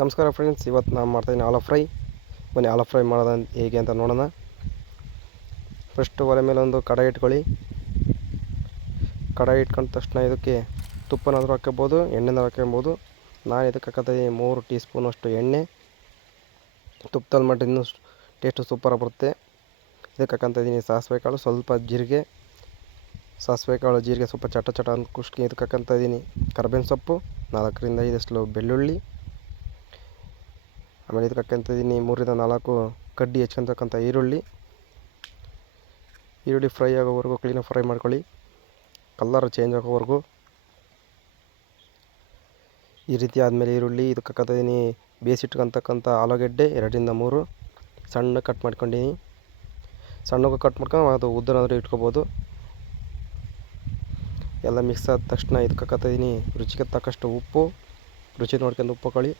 ನಮಸ್ಕಾರ ಫ್ರೆಂಡ್ಸ್ ಇವತ್ತು ನಾನು ಮಾಡ್ತಾಯಿದ್ದೀನಿ ಆಲ ಫ್ರೈ. ಬನ್ನಿ, ಆಲ ಫ್ರೈ ಮಾಡೋದು ಹೇಗೆ ಅಂತ ನೋಡೋಣ. ಫಸ್ಟು ಒಲೆ ಮೇಲೆ ಒಂದು ಕಡಾಯಿ ಇಟ್ಕೊಳ್ಳಿ. ಕಡಾಯಿ ಇಟ್ಕೊಂಡ ತಕ್ಷಣ ಇದಕ್ಕೆ ತುಪ್ಪನಾದರೂ ಹಾಕ್ಕೋಬೋದು, ಎಣ್ಣೆನಾದ್ರು ಹಾಕ್ಕೊಬೋದು. ನಾನು ಇದಕ್ಕೆ ಹಾಕೋತಿದ್ದೀನಿ ಮೂರು ಟೀ ಸ್ಪೂನಷ್ಟು ಎಣ್ಣೆ. ತುಪ್ಪದಲ್ಲಿ ಮಾಡಿ ಇನ್ನೂ ಟೇಸ್ಟು ಸೂಪರಾಗಿ ಬರುತ್ತೆ. ಇದಕ್ಕೆ ಹಾಕೊಂತ ಇದ್ದೀನಿ ಸಾಸಿವೆ ಕಾಳು, ಸ್ವಲ್ಪ ಜೀರಿಗೆ. ಸಾಸಿವೆ ಕಾಳು, ಜೀರಿಗೆ ಸ್ವಲ್ಪ ಚಟ ಚಟ ಅಂತ ಕುಷ್ಕಿ ಇದಕ್ಕೆ ಹಾಕೊಂತ ಇದ್ದೀನಿ. ಕರ್ಬೇವಿನ ಸೊಪ್ಪು, ನಾಲ್ಕರಿಂದ ಐದಷ್ಟು ಬೆಳ್ಳುಳ್ಳಿ. ಆಮೇಲೆ ಇದಕ್ಕೆ ಹಾಕ್ಕೊಂತಿದ್ದೀನಿ ಮೂರರಿಂದ ನಾಲ್ಕು ಕಡ್ಡಿ ಹೆಚ್ಕೊತಕ್ಕಂಥ ಈರುಳ್ಳಿ. ಈರುಳ್ಳಿ ಫ್ರೈ ಆಗೋವರೆಗೂ ಕ್ಲೀನಾಗಿ ಫ್ರೈ ಮಾಡ್ಕೊಳ್ಳಿ. ಕಲ್ಲರ್ ಚೇಂಜ್ ಆಗೋವರೆಗೂ. ಈ ರೀತಿ ಆದಮೇಲೆ ಈರುಳ್ಳಿ, ಇದಕ್ಕೆ ಹಾಕ್ಕೊತ ಇದ್ದೀನಿ ಬೇಯಿಸಿಟ್ಕೊಂತಕ್ಕಂಥ ಆಲೂಗೆಡ್ಡೆ ಎರಡರಿಂದ ಮೂರು. ಸಣ್ಣ ಕಟ್ ಮಾಡ್ಕೊಂಡಿನಿ. ಸಣ್ಣಗೆ ಕಟ್ ಮಾಡ್ಕೊಂಡು ಅದು ಉದ್ದನಾದರೂ ಇಟ್ಕೋಬೋದು. ಎಲ್ಲ ಮಿಕ್ಸ್ ಆದ ತಕ್ಷಣ ಇದಕ್ಕೆ ಹಾಕ್ಕೊತ ರುಚಿಗೆ ತಕ್ಕಷ್ಟು ಉಪ್ಪು. ರುಚಿ ನೋಡ್ಕೊಂಡು ಉಪ್ಪು ಹಾಕೊಳ್ಳಿ.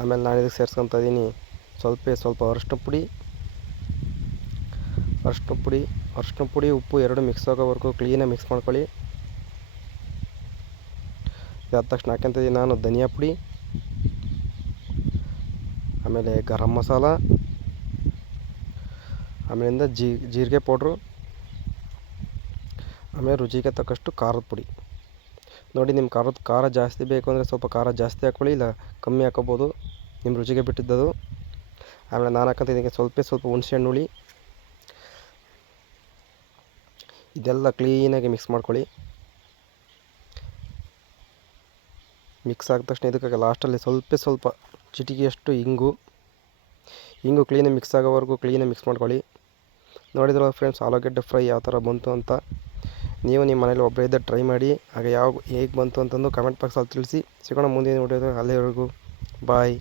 ಆಮೇಲೆ ನಾನು ಇದಕ್ಕೆ ಸೇರಿಸ್ಕೊತ ಇದ್ದೀನಿ ಸ್ವಲ್ಪ ಸ್ವಲ್ಪ ಅರಿಶಿನ ಪುಡಿ ಅರಿಶಿನ ಪುಡಿ ಅರಿಶಿನ ಪುಡಿ, ಉಪ್ಪು ಎರಡು ಮಿಕ್ಸ್ ಆಗೋವರೆಗೂ ಕ್ಲೀನಾಗಿ ಮಿಕ್ಸ್ ಮಾಡ್ಕೊಳ್ಳಿ. ಇದಾದ ತಕ್ಷಣ ಹಾಕ್ಕೊಂತ ಇದ್ದೀನಿ ನಾನು ಧನಿಯಾ ಪುಡಿ, ಆಮೇಲೆ ಗರಂ ಮಸಾಲ, ಆಮೇಲಿಂದ ಜೀರಿಗೆ ಪೌಡ್ರು, ಆಮೇಲೆ ರುಚಿಗೆ ತಕ್ಕಷ್ಟು ಖಾರದ ಪುಡಿ. ನೋಡಿ ನಿಮ್ಮ ಖಾರದ ಖಾರ ಜಾಸ್ತಿ ಬೇಕು ಅಂದರೆ ಸ್ವಲ್ಪ ಖಾರ ಜಾಸ್ತಿ ಹಾಕ್ಕೊಳ್ಳಿ ಇಲ್ಲ ಕಮ್ಮಿ ಹಾಕೋಬೋದು. ನಿಮ್ಮ ರುಚಿಗೆ ಬಿಟ್ಟಿದ್ದದು. ಆಮೇಲೆ ನಾನು ಹಾಕೋತಿದ್ದೀನಿ ಸ್ವಲ್ಪ ಸ್ವಲ್ಪ ಹುಣಸೆಹಣ್ಣು ಹುಳಿ. ಇದೆಲ್ಲ ಕ್ಲೀನಾಗಿ ಮಿಕ್ಸ್ ಮಾಡ್ಕೊಳ್ಳಿ. ಮಿಕ್ಸ್ ಆದ ತಕ್ಷಣ ಇದಕ್ಕೆ ಲಾಸ್ಟಲ್ಲಿ ಸ್ವಲ್ಪ ಸ್ವಲ್ಪ ಚಿಟಿಕೆಯಷ್ಟು ಇಂಗು. ಇಂಗು ಕ್ಲೀನಾಗಿ ಮಿಕ್ಸ್ ಆಗೋವರೆಗೂ ಕ್ಲೀನಾಗಿ ಮಿಕ್ಸ್ ಮಾಡ್ಕೊಳ್ಳಿ. ನೋಡಿದ್ರಲ್ಲ ಫ್ರೆಂಡ್ಸ್ ಆಲೂಗಡ್ಡೆ ಫ್ರೈ ಯಾವ ಥರ ಬಂತು ಅಂತ. ನೀವು ನಿಮ್ಮ ಮನೇಲಿ ಒಬ್ಬರೇ ಇದ್ದರೆ ಟ್ರೈ ಮಾಡಿ. ಹಾಗೆ ಯಾವ ಹೇಗೆ ಬಂತು ಅಂತಂದು ಕಮೆಂಟ್ ಬಾಕ್ಸಲ್ಲಿ ತಿಳಿಸಿ. ಸಿಗೋಣ ಮುಂದಿನ ವಿಡಿಯೋದಾಗ ಅಲ್ಲಿವರೆಗೂ ಬಾಯ್.